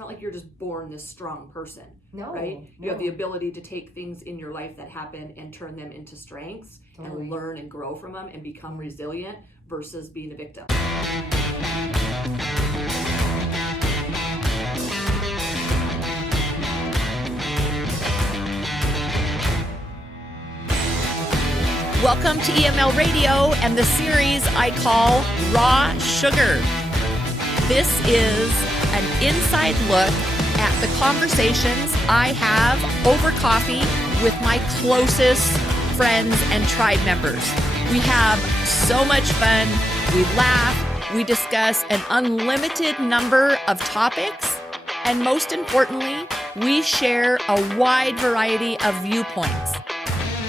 not like you're just born this strong person. No. Right? You have the ability to take things in your life that happen and turn them into strengths and learn and grow from them and become resilient versus being a victim. Welcome to EML Radio and the series I call Raw Sugar. This is an inside look at the conversations I have over coffee with my closest friends and tribe members. We have so much fun, we laugh, we discuss an unlimited number of topics, and most importantly, we share a wide variety of viewpoints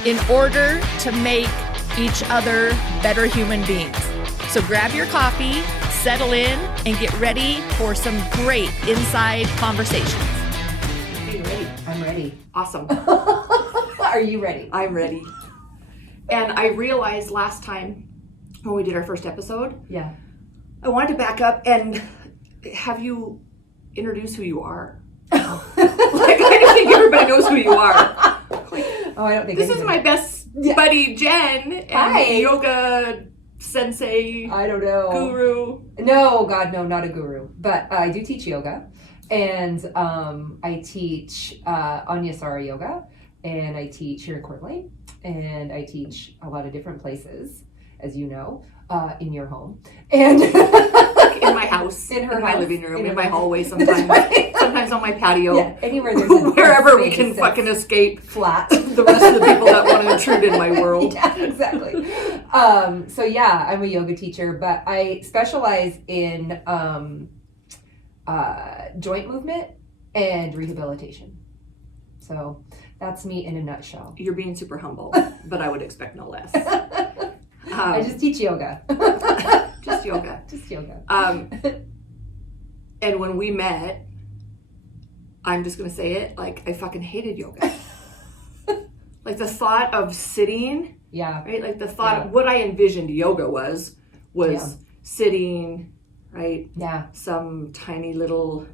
in order to make each other better human beings. So grab your coffee, settle in, and get ready for some great inside conversations. Are you ready? I'm ready. Awesome. Are you ready? I'm ready. And I realized last time when we did our first episode, I wanted to back up and have you introduce who you are. Like, I don't think everybody knows who you are. I don't think this is my best buddy Jen and Hi. yoga sensei. I don't know. Guru. No, God, no, not a guru. But I do teach yoga, and I teach Anyasara yoga, and I teach here in Coeur d'Alene, and I teach a lot of different places, as you know, in your home, and in my house, in my living room, in my hallway, sometimes, sometimes on my patio, anywhere there's a wherever we can fucking escape flat. The rest of the people that want to intrude in my world. Yeah, exactly. So I'm a yoga teacher, but I specialize in joint movement and rehabilitation. So that's me in a nutshell. You're being super humble, but I would expect no less. I just teach yoga. Just yoga. Just yoga. And when we met, I'm just going to say it, like, I fucking hated yoga. Like, the thought of sitting, right? Like, the thought of what I envisioned yoga was sitting, right? Yeah. Some tiny little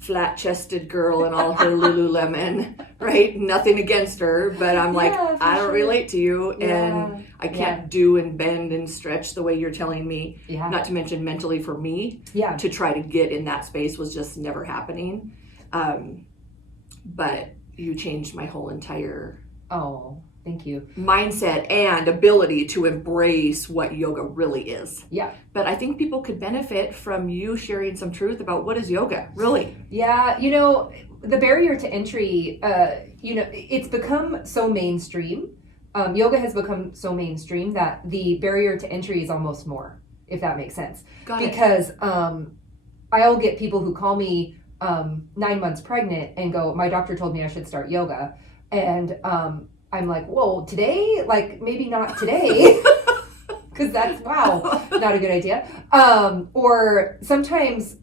flat-chested girl in all her Lululemon, right? Nothing against her, but I'm like, I don't relate to you, and I can't do and bend and stretch the way you're telling me. Not to mention mentally for me, to try to get in that space was just never happening. But you changed my whole entire thank you. mindset and ability to embrace what yoga really is. Yeah. But I think people could benefit from you sharing some truth about what is yoga, really. Yeah, the barrier to entry, it's become so mainstream. Yoga has become so mainstream that the barrier to entry is almost more, if that makes sense. Because I'll get people who call me 9 months pregnant and go, my doctor told me I should start yoga. And I'm like, whoa, today? Like, maybe not today. Because that's, not a good idea. Or sometimes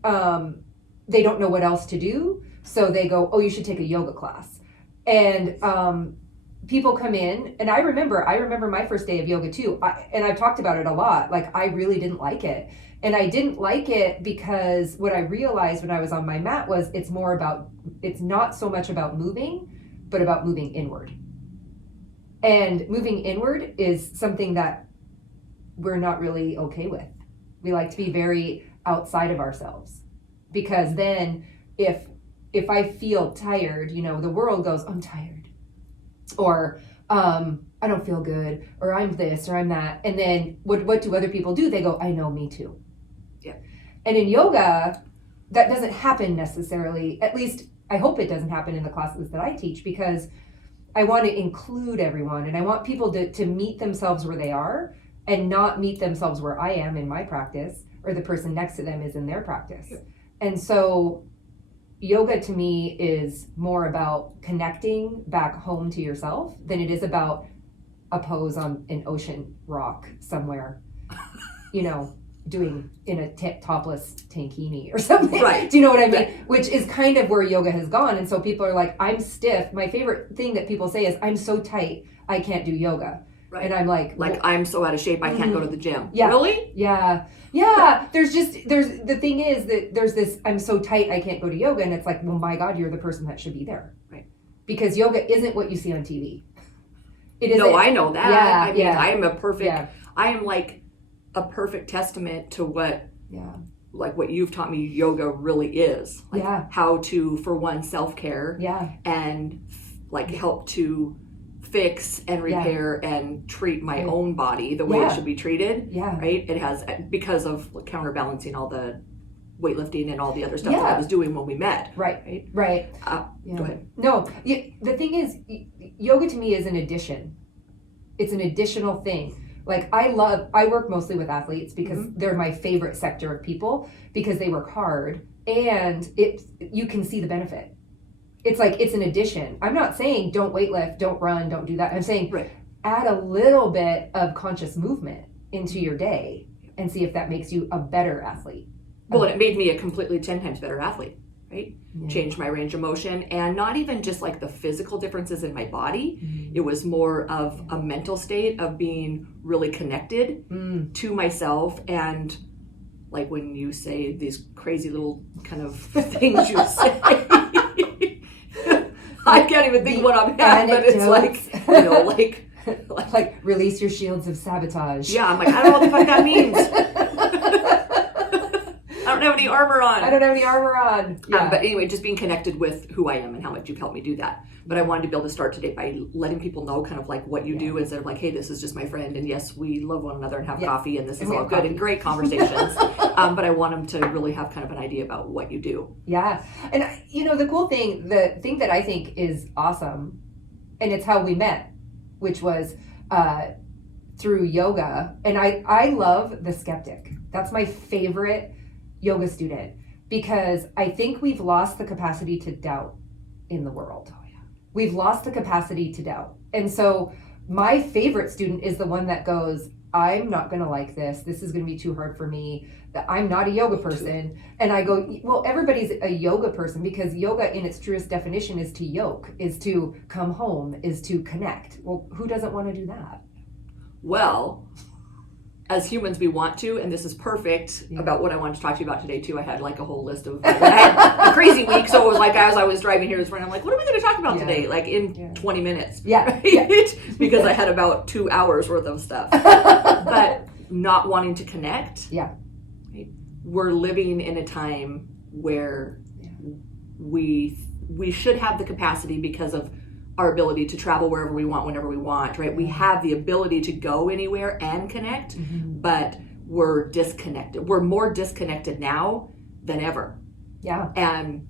they don't know what else to do. So they go, oh, you should take a yoga class. And people come in, and I remember my first day of yoga too. And I've talked about it a lot. Like, I really didn't like it. And I didn't like it because what I realized when I was on my mat was it's not so much about moving, but about moving inward. And moving inward is something that we're not really okay with. We like to be very outside of ourselves, because then if I feel tired, the world goes, I'm tired, or I don't feel good, or I'm this, or I'm that. And then what do other people do? They go, I know, me too. Yeah. And in yoga, that doesn't happen necessarily. At least I hope it doesn't happen in the classes that I teach, because I want to include everyone, and I want people to meet themselves where they are and not meet themselves where I am in my practice, or the person next to them is in their practice. Yeah. And so yoga to me is more about connecting back home to yourself than it is about a pose on an ocean rock somewhere, doing in a topless tankini or something. Right. Do you know what I mean? Right. Which is kind of where yoga has gone. And so people are like, I'm stiff. My favorite thing that people say is, I'm so tight, I can't do yoga. Right. And I'm like, I'm so out of shape, I can't go to the gym. Yeah. Really? Yeah. There's the thing is that there's this, I'm so tight, I can't go to yoga. And it's like, well, my God, you're the person that should be there. Right. Because yoga isn't what you see on TV. It isn't. No, I know that. Yeah, I mean, yeah. I am a perfect, Yeah. I am like a perfect testament to what, Yeah. like what you've taught me yoga really is. Like Yeah. how to, for one, self-care. Yeah. And like help to fix and repair and treat my own body the way it should be treated. Yeah. Right? It has, because of counterbalancing all the weightlifting and all the other stuff that I was doing when we met. Right. Go Yeah. ahead. No, the thing is, yoga to me is an addition. It's an additional thing. Like I work mostly with athletes because they're my favorite sector of people because they work hard and you can see the benefit. It's like, it's an addition. I'm not saying don't weightlift, don't run, don't do that. I'm saying add a little bit of conscious movement into your day and see if that makes you a better athlete. Well, it made me a completely 10 times better athlete, right? Yeah. Changed my range of motion, and not even just like the physical differences in my body. It was more of a mental state of being really connected to myself. And like when you say these crazy little kind of things you say, I can't even think what I'm at, but it's like, you know, like release your shields of sabotage. Yeah, I'm like, I don't know what the fuck that means. I don't have any armor on. Yeah. But anyway, just being connected with who I am and how much you've helped me do that. But I wanted to be able to start today by letting people know kind of like what you do instead of like, hey, this is just my friend. And yes, we love one another and have coffee and this is all good and great conversations. But I want them to really have kind of an idea about what you do. Yeah. And you know, the thing that I think is awesome, and it's how we met, which was through yoga. And I love the skeptic. That's my favorite yoga student because I think we've lost the capacity to doubt in the world. We've lost the capacity to doubt. And so my favorite student is the one that goes, I'm not going to like this. This is going to be too hard for me. I'm not a yoga person. And I go, well, everybody's a yoga person because yoga in its truest definition is to yoke, is to come home, is to connect. Well, who doesn't want to do that? Well, as humans, we want to, and this is perfect about what I wanted to talk to you about today, too. I had like a whole list of, I had a crazy week, so it was like as I was driving here this morning, I'm like, what are we going to talk about today? Like in 20 minutes. Right? Because I had about 2 hours worth of stuff. But not wanting to connect. Right? We're living in a time where we should have the capacity because of our ability to travel wherever we want, whenever we want, right? We have the ability to go anywhere and connect, but we're disconnected. We're more disconnected now than ever. Yeah. And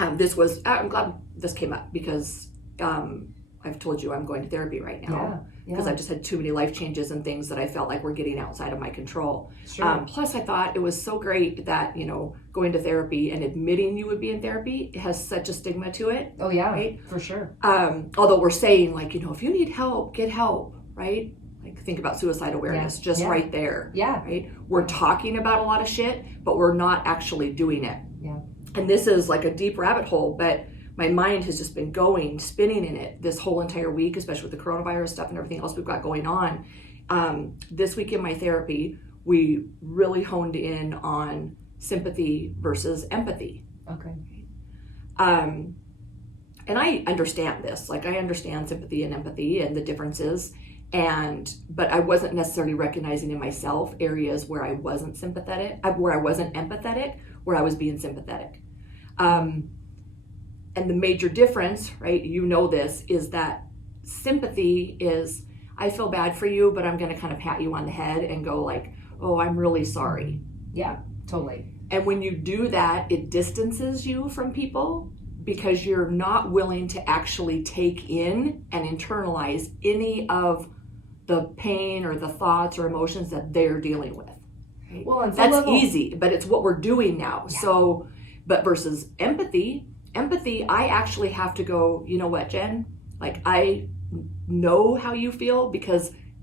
I'm glad this came up because I've told you I'm going to therapy right now because I've just had too many life changes and things that I felt like were getting outside of my control. Sure. Plus I thought it was so great that, you know, going to therapy and admitting you would be in therapy has such a stigma to it. Oh yeah, right? For sure. Although we're saying like, you know, if you need help, get help, right? Like think about suicide awareness right there. Yeah. Right? We're talking about a lot of shit, but we're not actually doing it. Yeah. And this is like a deep rabbit hole, but my mind has just been spinning in it this whole entire week, especially with the coronavirus stuff and everything else we've got going on. This week in my therapy, we really honed in on sympathy versus empathy. Okay. And I understand this. Like I understand sympathy and empathy and the differences. But I wasn't necessarily recognizing in myself areas where I wasn't sympathetic, where I wasn't empathetic, where I was being sympathetic. And the major difference, right, you know this, is that sympathy is, I feel bad for you, but I'm going to kind of pat you on the head and go like, oh, I'm really sorry. Yeah, totally. And when you do that, it distances you from people because you're not willing to actually take in and internalize any of the pain or the thoughts or emotions that they're dealing with. Right? Well, that's easy, but it's what we're doing now. Yeah. So, but versus empathy, I actually have to go, you know what, Jen? Like, I know how you feel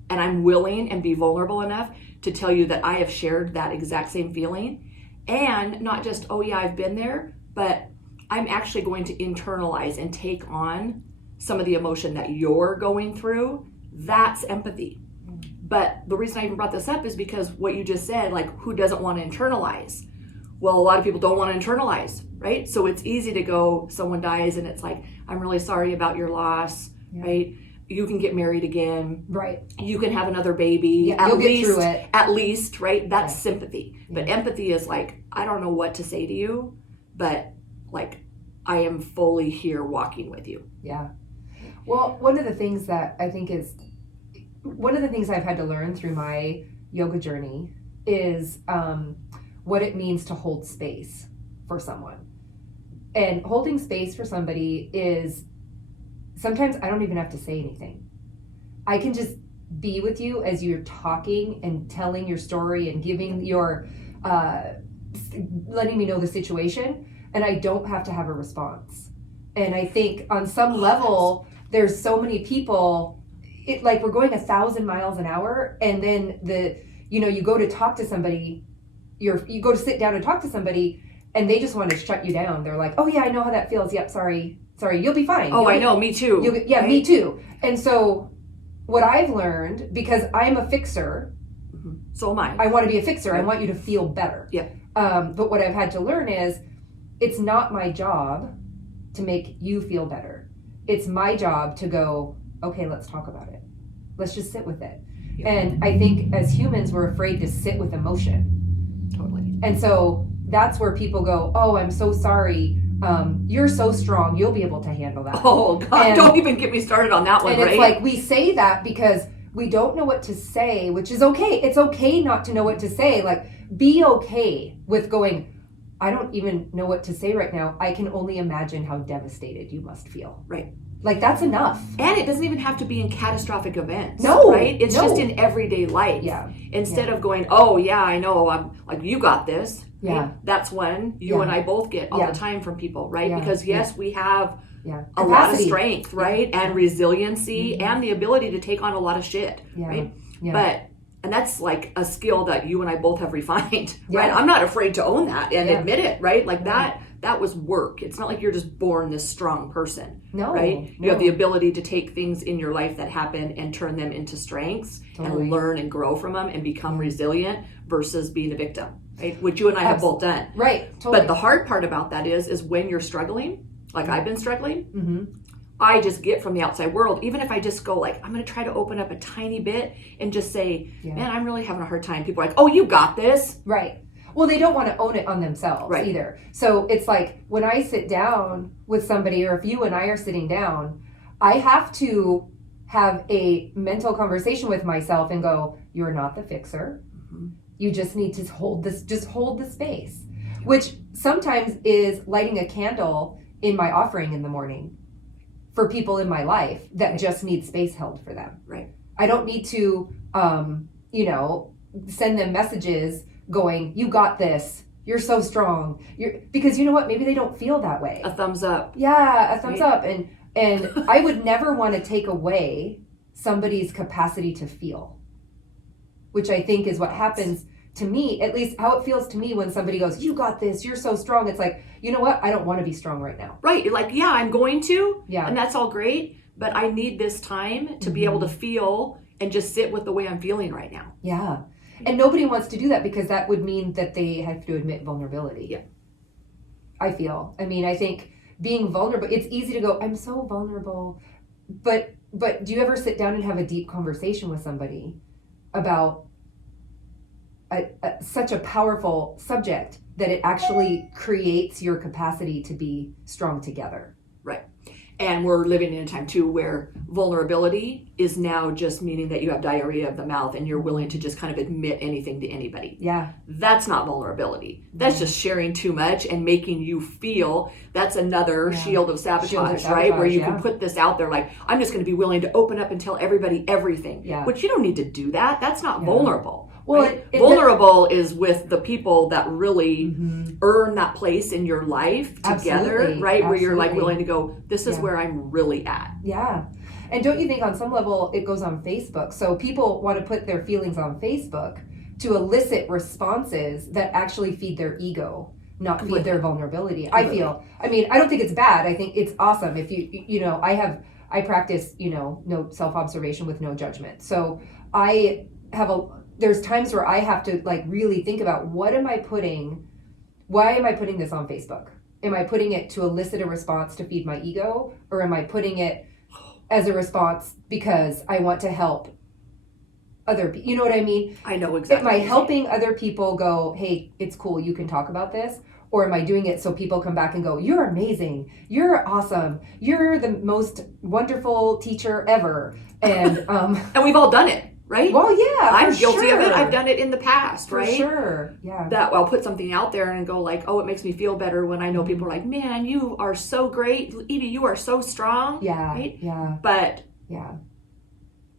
and I'm willing and be vulnerable enough to tell you that I have shared that exact same feeling. And not just, oh yeah, I've been there, but I'm actually going to internalize and take on some of the emotion that you're going through That's empathy. But the reason I even brought this up is because what you just said, like, who doesn't want to internalize? Well, a lot of people don't want to internalize, right? So it's easy to go, someone dies and it's like, I'm really sorry about your loss, right? You can get married again. Right. You can have another baby. Yeah, you'll get through it. At least, right? That's sympathy. But empathy is like, I don't know what to say to you, but like, I am fully here walking with you. Yeah. Well, one of the things that I think is, one of the things I've had to learn through my yoga journey is what it means to hold space for someone. And holding space for somebody is, sometimes I don't even have to say anything. I can just be with you as you're talking and telling your story and giving your, letting me know the situation, and I don't have to have a response. And I think on some level, there's so many people, it like we're going 1,000 miles an hour, and then you go to talk to somebody, you go to sit down and talk to somebody, and they just want to shut you down. They're like, oh yeah, I know how that feels. Yep, sorry, you'll be fine. Oh, I know, me too. Right? Me too. And so what I've learned, because I'm a fixer, so am I. I want to be a fixer. I want you to feel better. Yeah. But what I've had to learn is, it's not my job to make you feel better. It's my job to go, okay, let's talk about it. Let's just sit with it. Yeah. And I think as humans, we're afraid to sit with emotion. Totally. And so that's where people go, oh, I'm so sorry. You're so strong. You'll be able to handle that. Oh, God, don't even get me started on that one, and right? It's like, we say that because we don't know what to say, which is okay. It's okay not to know what to say. Like, be okay with going, I don't even know what to say right now. I can only imagine how devastated you must feel. Right. Like, that's enough. And it doesn't even have to be in catastrophic events. No. Right? It's just in everyday life. Yeah. Instead of going, oh, yeah, I know. I'm like, you got this. Yeah. Right? That's when you and I both get all the time from people, right? Because, yes, we have a lot of strength, right? And resiliency and the ability to take on a lot of shit, right? Yeah. And that's like a skill that you and I both have refined, right? I'm not afraid to own that and admit it, right? Like that was work. It's not like you're just born this strong person, right? You have the ability to take things in your life that happen and turn them into strengths and learn and grow from them and become resilient versus being a victim, right? Which you and I have both done. Right, totally. But the hard part about that is when you're struggling, like I've been struggling, I just get from the outside world, even if I just go like, I'm going to try to open up a tiny bit and just say, man, I'm really having a hard time. People are like, oh, you got this. Right. Well, they don't want to own it on themselves either. So it's like when I sit down with somebody, or if you and I are sitting down, I have to have a mental conversation with myself and go, you're not the fixer. You just need to hold the space, which sometimes is lighting a candle in my offering in the morning for people in my life that just need space held for them. Right. I don't need to, send them messages going, you got this. You're so strong. Because you know what? Maybe they don't feel that way. A thumbs up. Yeah, a thumbs up. And I would never want to take away somebody's capacity to feel, which I think is what happens to me, at least how it feels to me when somebody goes, you got this, you're so strong. It's like, you know what? I don't want to be strong right now. Right. You're like, yeah, I'm going to. Yeah. And that's all great. But I need this time to be able to feel and just sit with the way I'm feeling right now. Yeah. And nobody wants to do that because that would mean that they have to admit vulnerability. Yeah. I feel. I mean, I think being vulnerable, it's easy to go, I'm so vulnerable. But do you ever sit down and have a deep conversation with somebody about such a powerful subject that it actually creates your capacity to be strong together? Right. And we're living in a time too where vulnerability is now just meaning that you have diarrhea of the mouth and you're willing to just kind of admit anything to anybody. Yeah. That's not vulnerability. That's just sharing too much and making you feel. That's another shield of sabotage, right? Where you can put this out there like, I'm just going to be willing to open up and tell everybody everything. Yeah. Which you don't need to do that. That's not vulnerable. Well, right? Vulnerable is with the people that really earn that place in your life together, right? Where you're like willing to go, this is where I'm really at. Yeah. And don't you think on some level it goes on Facebook? So people want to put their feelings on Facebook to elicit responses that actually feed their ego, not feed their vulnerability. I feel. I mean, I don't think it's bad. I think it's awesome. If I have I practice, no self-observation with no judgment. So there's times where I have to like really think about why am I putting this on Facebook? Am I putting it to elicit a response to feed my ego? Or am I putting it as a response because I want to help other people? You know what I mean? I know exactly. Am I helping other people go, hey, it's cool, you can talk about this? Or am I doing it so people come back and go, you're amazing, you're awesome, you're the most wonderful teacher ever. And and we've all done it, right? Well, yeah, I'm guilty of it. I've done it in the past, for right? sure, yeah. That I'll put something out there and go like, oh, it makes me feel better when I know people are like, man, you are so great, Evie, you are so strong. Yeah, right? yeah. But yeah,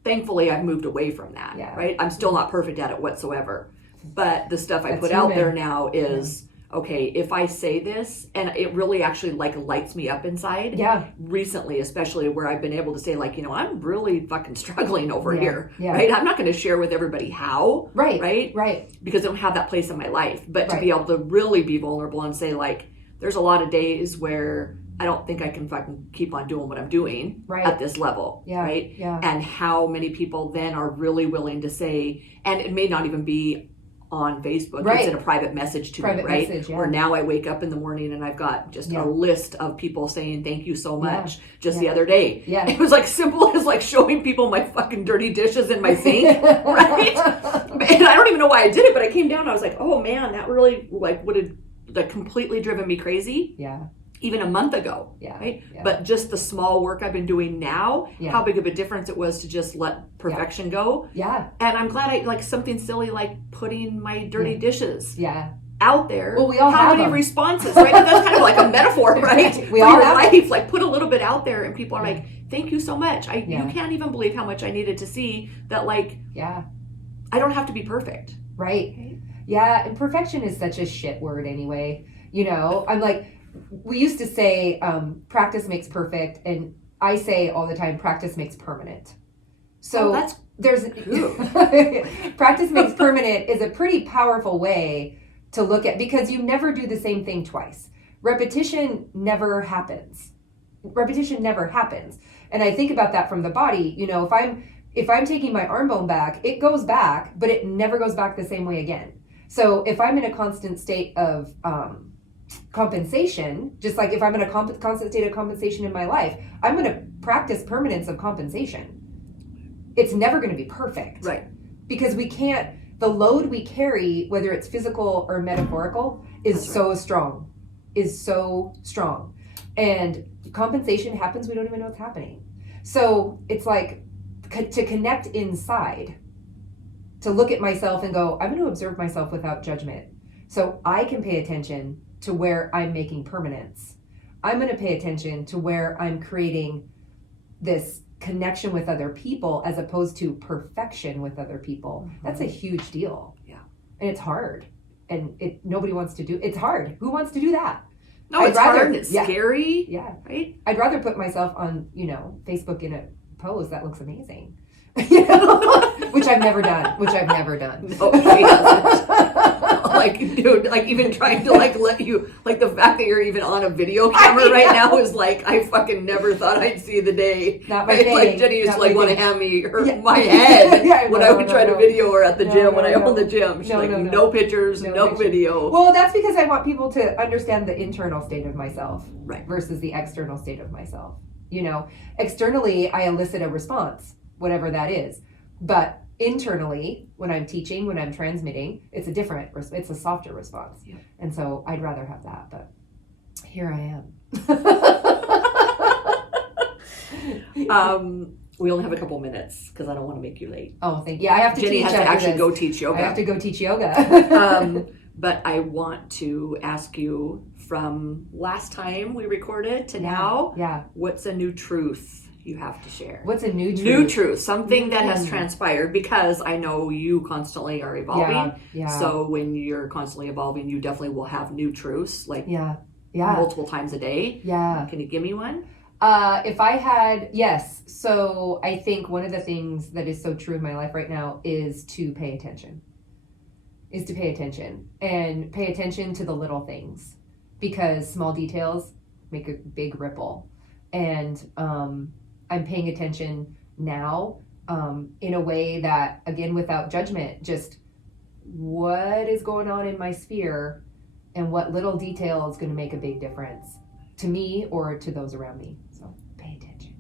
thankfully, I've moved away from that, yeah. right? I'm still not perfect at it whatsoever. But the stuff I That's put human. out there now is, okay, if I say this, and it really actually like lights me up inside. Yeah. Recently, especially where I've been able to say like, I'm really fucking struggling over here, yeah. right? I'm not going to share with everybody how, right? Because I don't have that place in my life. But to be able to really be vulnerable and say like, there's a lot of days where I don't think I can fucking keep on doing what I'm doing at this level, right? Yeah. And how many people then are really willing to say, and it may not even be on Facebook, it's in a private message to me, right? Message, Where now I wake up in the morning and I've got just a list of people saying thank you so much. Just the other day, it was like simple as like showing people my fucking dirty dishes in my sink, right? And I don't even know why I did it, but I came down and I was like, oh man, that really like would have like completely driven me crazy. Yeah. Even a month ago, right? Yeah. But just the small work I've been doing now, how big of a difference it was to just let perfection go. Yeah. And I'm glad I like something silly like putting my dirty dishes out there. Well, we all how have many them. responses, right? That's kind of like a metaphor, right? We For all your have life, like put a little bit out there and people are like, thank you so much. You can't even believe how much I needed to see that like, I don't have to be perfect. Right. Yeah. And perfection is such a shit word anyway. I'm like, we used to say practice makes perfect, and I say all the time practice makes permanent. So there's practice makes permanent is a pretty powerful way to look at, because you never do the same thing twice. Repetition never happens. And I think about that from the body. If I'm taking my arm bone back, it goes back, but it never goes back the same way again. So if I'm in a constant state of compensation, just like if I'm in a constant state of compensation in my life, I'm going to practice permanence of compensation. It's never going to be perfect. Right. Because the load we carry, whether it's physical or metaphorical, is so strong. And compensation happens, we don't even know what's happening. So it's like to connect inside, to look at myself and go, I'm going to observe myself without judgment. So I can pay attention to where I'm making permanence. I'm going to pay attention to where I'm creating this connection with other people as opposed to perfection with other people. Mm-hmm. That's a huge deal. Yeah. And it's hard. And nobody wants to do, it's hard. Who wants to do that? No, it's hard and it's scary. Yeah. Right? I'd rather put myself on, Facebook in a pose that looks amazing. Which I've never done. No, she hasn't. Like, dude, like even trying to like let you, like the fact that you're even on a video camera right now is like, I fucking never thought I'd see the day. Not my right? thing. Like Jenny used to like want to hand me my head when I would try to video her at the gym when I owned the gym. She's no pictures, no video. Well, that's because I want people to understand the internal state of myself versus the external state of myself. Externally, I elicit a response, whatever that is. But internally, when I'm teaching, when I'm transmitting, it's a softer response. Yeah. And so I'd rather have that, but here I am. We only have a couple minutes because I don't want to make you late. Oh, thank you. I have to Jenny teach has to actually go teach yoga. I have to go teach yoga. But I want to ask you, from last time we recorded to now, what's a new truth you have to share? What's a new truth? New truth, something that has transpired, because I know you constantly are evolving. So when you're constantly evolving, you definitely will have new truths, like multiple times a day. Yeah. Can you give me one? If I had, yes. So I think one of the things that is so true in my life right now is to pay attention. And pay attention to the little things, because small details make a big ripple. And I'm paying attention now in a way that, again, without judgment, just what is going on in my sphere and what little detail is going to make a big difference to me or to those around me. So pay attention.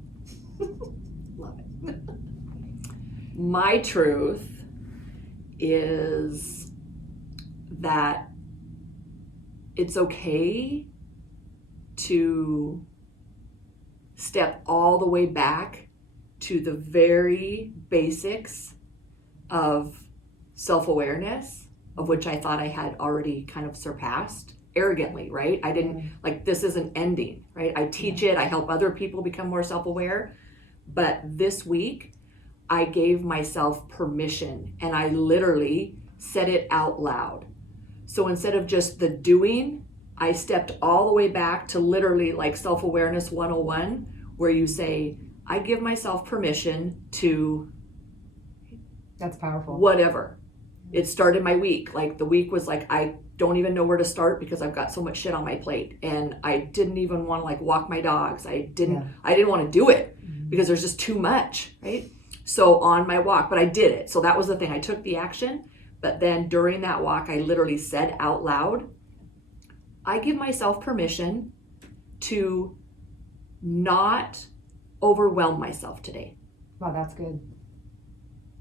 Love it. My truth is that it's okay to step all the way back to the very basics of self-awareness, of which I thought I had already kind of surpassed arrogantly, right? I didn't, like, this isn't ending, right? I teach it, I help other people become more self-aware. But this week, I gave myself permission, and I literally said it out loud. So instead of just the doing, I stepped all the way back to literally like self-awareness 101, where you say, I give myself permission to... That's powerful. Whatever. It started my week. Like, the week was like, I don't even know where to start because I've got so much shit on my plate, and I didn't even want to like walk my dogs. I didn't want to do it because there's just too much, right? So on my walk, but I did it. So that was the thing. I took the action, but then during that walk, I literally said out loud, I give myself permission to not overwhelm myself today. Wow, that's good.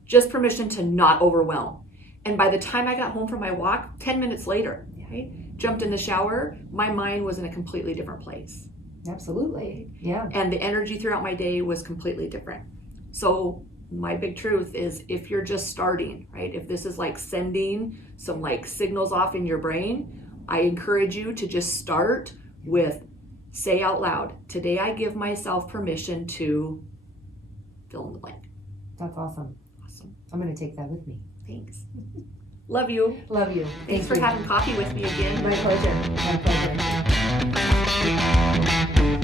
Just permission to not overwhelm. And by the time I got home from my walk, 10 minutes later, right, jumped in the shower, my mind was in a completely different place. Absolutely. Yeah. And the energy throughout my day was completely different. So my big truth is, if you're just starting, right, if this is like sending some like signals off in your brain, I encourage you to just start with, say out loud, today I give myself permission to fill in the blank. That's awesome. Awesome. I'm going to take that with me. Thanks. Love you. Love you. Thanks for having coffee with me again. My pleasure. My pleasure.